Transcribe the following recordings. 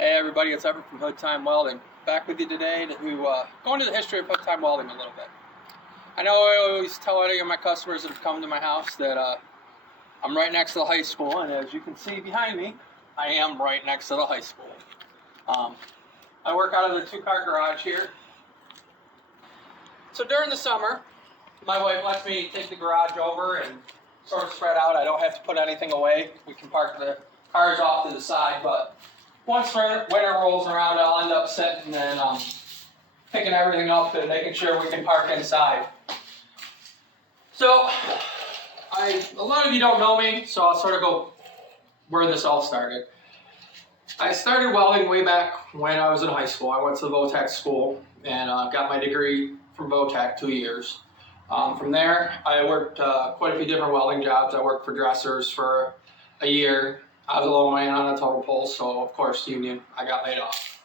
Hey everybody, it's Everett from Time Welding. Back with you today to go into the history of Time Welding a little bit. I know I always tell any of my customers that have come to my house that I'm right next to the high school, and as you can see behind me, I am right next to the high school. I work out of the two-car garage here. So during the summer, my wife lets me take the garage over and sort of spread out. I don't have to put anything away. We can park the cars off to the side, but once winter rolls around, I'll end up sitting and picking everything up and making sure we can park inside. So, a lot of you don't know me, so I'll sort of go where this all started. I started welding way back when I was in high school. I went to the Votech school and got my degree from Votech 2 years. From there, I worked quite a few different welding jobs. I worked for dressers for a year. I was a low man on a total pole, so of course, union, I got laid off.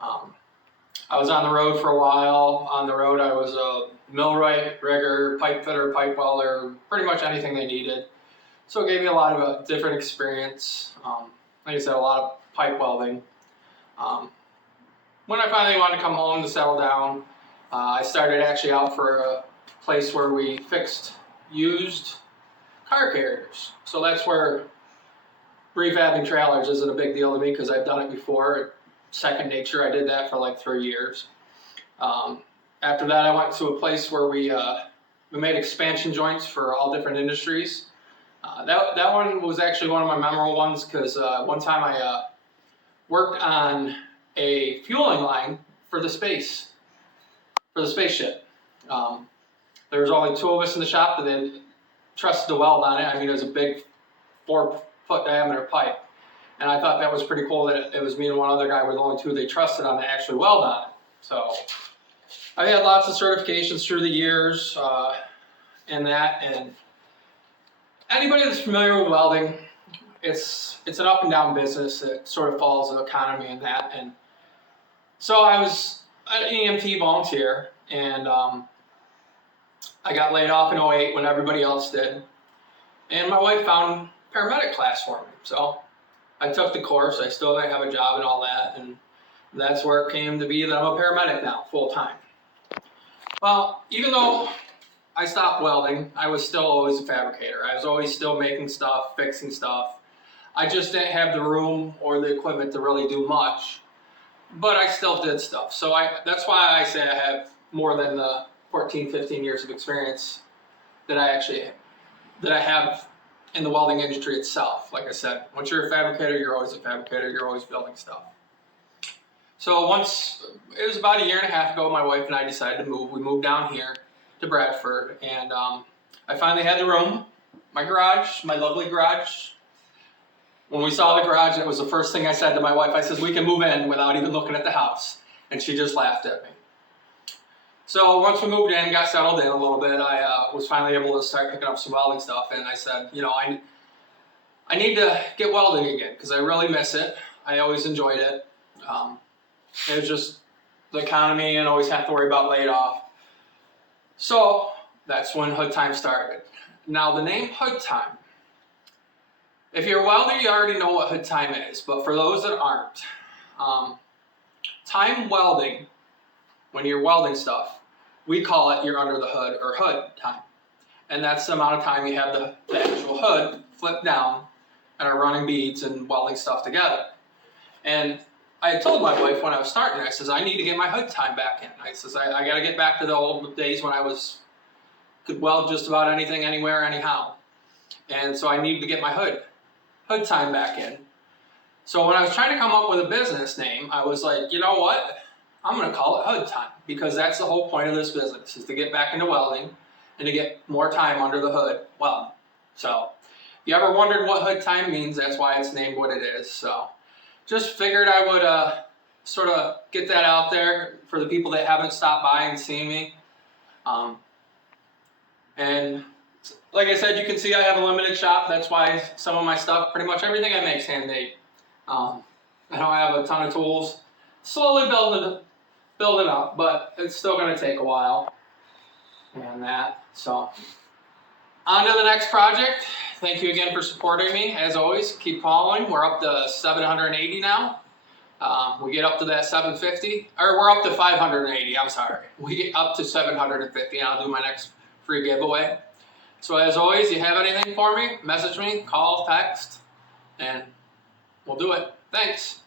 I was on the road for a while. On the road, I was a millwright, rigger, pipe fitter, pipe welder, pretty much anything they needed. So it gave me a lot of different experience. Like I said, a lot of pipe welding. When I finally wanted to come home to settle down, I started actually out for a place where we fixed used car carriers. So that's where refabbing trailers isn't a big deal to me because I've done it before. Second nature. I did that for like 3 years. After that, I went to a place where we made expansion joints for all different industries. That one was actually one of my memorable ones because one time I worked on a fueling line for the spaceship. There was only 2 of us in the shop that they trusted to weld on it. I mean, it was a big 4-foot diameter pipe. And I thought that was pretty cool that it was me and one other guy were the only 2 they trusted on to actually weld on it. So I've had lots of certifications through the years and anybody that's familiar with welding, it's an up and down business. It sort of follows the economy and that. And so I was an EMT volunteer, and I got laid off in 2008 when everybody else did. And my wife found paramedic class for me. So I took the course. I still didn't have a job and all that. And that's where it came to be that I'm a paramedic now, full time. Well, even though I stopped welding, I was still always a fabricator. I was always still making stuff, fixing stuff. I just didn't have the room or the equipment to really do much, but I still did stuff. So that's why I say I have more than the 14, 15 years of experience that I have in the welding industry itself. Like I said, once you're a fabricator, you're always a fabricator. You're always building stuff. So once, it was about 1.5 years ago, my wife and I decided to move. We moved down here to Bradford, and I finally had the room, my garage, my lovely garage. When we saw the garage, it was the first thing I said to my wife. I says, we can move in without even looking at the house. And she just laughed at me. So once we moved in, got settled in a little bit, I was finally able to start picking up some welding stuff. And I said, you know, I need to get welding again because I really miss it. I always enjoyed it. It was just the economy and always have to worry about laid off. So that's when Hood Time started. Now the name Hood Time, if you're a welder, you already know what Hood Time is. But for those that aren't, time welding, when you're welding stuff, we call it you're under the hood or hood time. And that's the amount of time you have the actual hood flipped down and are running beads and welding stuff together. And I had told my wife when I was starting, I says, I need to get my hood time back in. I says, I got to get back to the old days when I could weld just about anything, anywhere, anyhow. And so I need to get my hood time back in. So when I was trying to come up with a business name, I was like, you know what? I'm going to call it Hood Time because that's the whole point of this business is to get back into welding and to get more time under the hood welding. So if you ever wondered what Hood Time means, that's why it's named what it is. So just figured I would sort of get that out there for the people that haven't stopped by and seen me. And like I said, you can see I have a limited shop. That's why some of my stuff, pretty much everything I make is handmade. I don't have a ton of tools. Slowly building up, but it's still going to take a while. And that. So on to the next project. Thank you again for supporting me. As always, keep following. We're up to 780 now. We get up to that 750, or we're up to 580. I'm sorry. We get up to 750, and I'll do my next free giveaway. So as always, you have anything for me, message me, call, text, and we'll do it. Thanks.